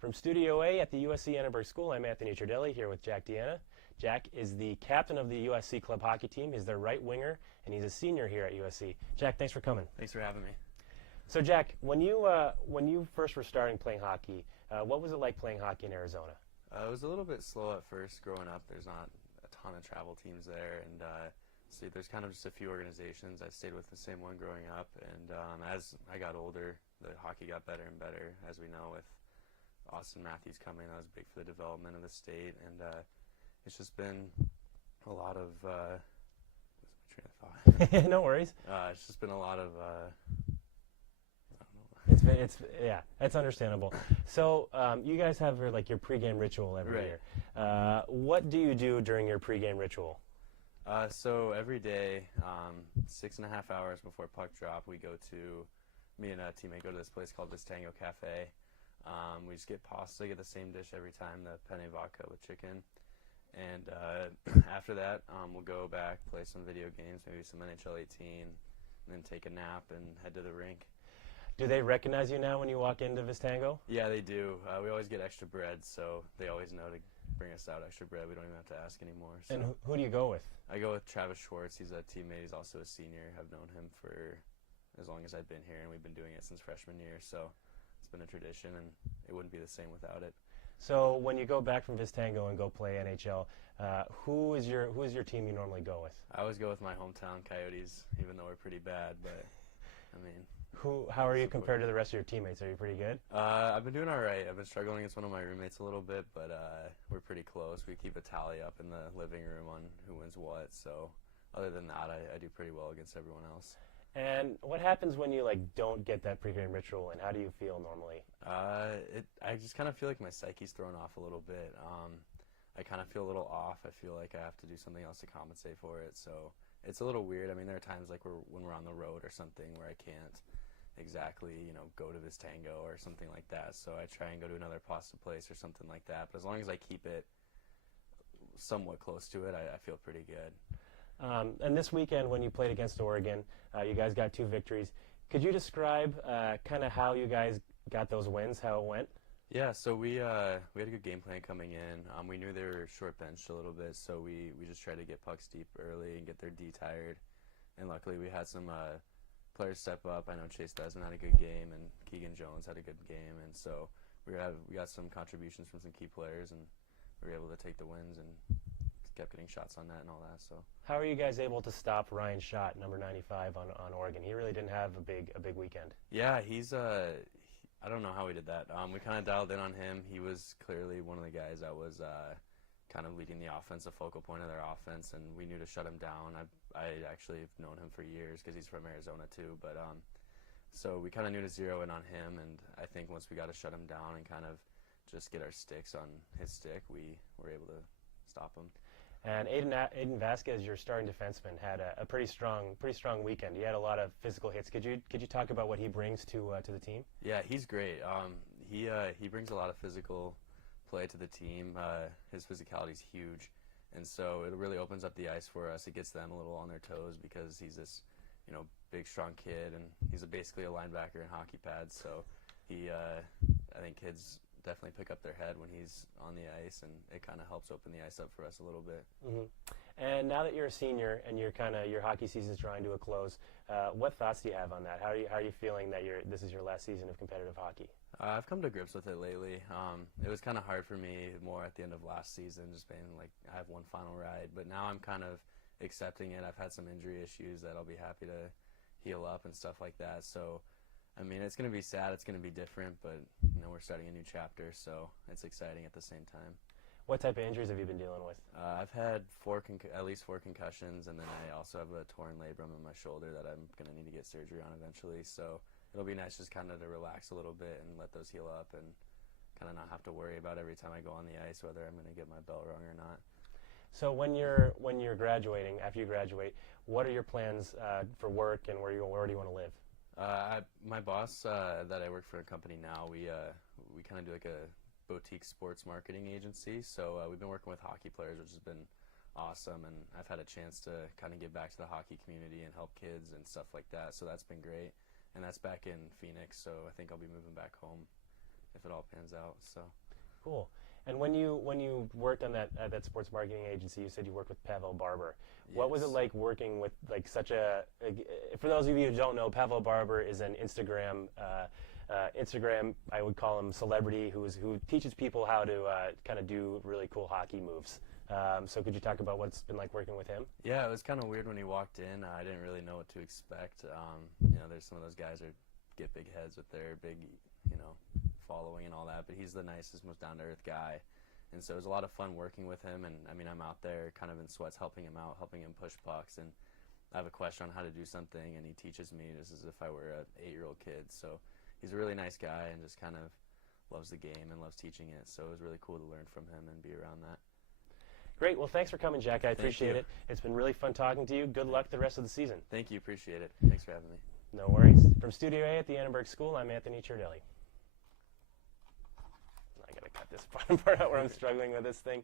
From Studio A at the USC Annenberg School, I'm Anthony Tridelli here with Jack Deanna. Jack is the captain of the USC club hockey team. He's their right winger, and he's a senior here at USC. Jack, thanks for coming. Thanks for having me. So, Jack, when you first were starting playing hockey, what was it like playing hockey in Arizona? It was a little bit slow at first growing up. There's not a ton of travel teams there, and so there's kind of just a few organizations. I stayed with the same one growing up, and as I got older, the hockey got better and better, as we know, with Austin Matthews coming. That was big for the development of the state, and it's just been a lot of what's my train of thought? No worries. It's just been a lot of It's understandable. So you guys have your pregame ritual every year. What do you do during your pregame ritual? So every day, 6.5 hours before puck drop, me and a teammate go to this place called Vistango Cafe. We just get pasta, get the same dish every time, the penne vodka with chicken. And after that, we'll go back, play some video games, maybe some NHL 18, and then take a nap and head to the rink. Do they recognize you now when you walk into Vistango? Yeah, they do. We always get extra bread, so they always know to bring us out extra bread. We don't even have to ask anymore. So. And who do you go with? I go with Travis Schwartz. He's a teammate. He's also a senior. I've known him for as long as I've been here, and we've been doing it since freshman year. So it's been a tradition, and it wouldn't be the same without it. So when you go back from Vistango and go play NHL, who is your team you normally go with? I always go with my hometown Coyotes, even though we're pretty bad. But I mean, how are you compared to the rest of your teammates? Are you pretty good? I've been doing all right. I've been struggling against one of my roommates a little bit, but we're pretty close. We keep a tally up in the living room on who wins what. So other than that, I do pretty well against everyone else. And what happens when you don't get that pregame ritual, and how do you feel normally? I just kind of feel like my psyche's thrown off a little bit. I kind of feel a little off. I feel like I have to do something else to compensate for it. So it's a little weird. I mean, there are times when we're on the road or something where I can't exactly, go to Vistango or something like that. So I try and go to another pasta place or something like that. But as long as I keep it somewhat close to it, I feel pretty good. And this weekend when you played against Oregon, you guys got 2 victories. Could you describe kind of how you guys got those wins, how it went? Yeah, so we had a good game plan coming in. We knew they were short-benched a little bit, so we just tried to get pucks deep early and get their D tired. And luckily we had some players step up. I know Chase Desmond had a good game, and Keegan Jones had a good game. And so we got some contributions from some key players, and we were able to take the wins and kept getting shots on net and all that. So how are you guys able to stop Ryan Schott, number 95 on Oregon? He really didn't have a big weekend. Yeah, he's I don't know how we did that. We kind of dialed in on him. He was clearly one of the guys that was kind of leading the offense, the focal point of their offense, and we knew to shut him down. I actually have known him for years because he's from Arizona too, but so we kind of knew to zero in on him, and I think once we got to shut him down and kind of just get our sticks on his stick, we were able to stop him. And Aiden Vasquez, your starting defenseman, had a pretty strong weekend. He had a lot of physical hits. Could you talk about what he brings to the team? Yeah, he's great. He brings a lot of physical play to the team. His physicality is huge, and so it really opens up the ice for us. It gets them a little on their toes because he's this, big, strong kid, and he's basically a linebacker in hockey pads. So I think kids definitely pick up their head when he's on the ice, and it kind of helps open the ice up for us a little bit. Mm-hmm. And now that you're a senior and your hockey season's drawing to a close, what thoughts do you have on that? How are you feeling that this is your last season of competitive hockey? I've come to grips with it lately. It was kind of hard for me more at the end of last season, just being like I have one final ride, but now I'm kind of accepting it. I've had some injury issues that I'll be happy to heal up and stuff like that. So I mean, it's going to be sad, it's going to be different, but we're starting a new chapter, so it's exciting at the same time. What type of injuries have you been dealing with? I've had at least 4 concussions, and then I also have a torn labrum in my shoulder that I'm going to need to get surgery on eventually. So it'll be nice just kind of to relax a little bit and let those heal up and kind of not have to worry about every time I go on the ice whether I'm going to get my bell rung or not. So when you're graduating, after you graduate, what are your plans for work, and where do you want to live? My boss that I work for a company now, we kind of do like a boutique sports marketing agency. So we've been working with hockey players, which has been awesome, and I've had a chance to kind of give back to the hockey community and help kids and stuff like that. So that's been great, and that's back in Phoenix. So I think I'll be moving back home if it all pans out. So. Cool. And when you worked on that sports marketing agency, you said you worked with Pavel Barber. What was it Yes. like working with like such a? For those of you who don't know, Pavel Barber is an Instagram, I would call him celebrity, who teaches people how to kind of do really cool hockey moves. So could you talk about what it's been like working with him? Yeah, it was kind of weird when he walked in. I didn't really know what to expect. There's some of those guys that get big heads with their big, following and all that, but he's the nicest, most down-to-earth guy. And so it was a lot of fun working with him, and I mean, I'm out there kind of in sweats helping him out, helping him push pucks, and I have a question on how to do something, and he teaches me just as if I were an 8-year-old kid. So he's a really nice guy and just kind of loves the game and loves teaching it. So it was really cool to learn from him and be around that. Great. Well, thanks for coming, Jack. I appreciate you. it. It's been really fun talking to you. Good luck the rest of the season. Thank you. Appreciate it. Thanks for having me. No worries. From Studio A at the Annenberg School, I'm Anthony Ciardelli. I got to cut this part out where I'm struggling with this thing.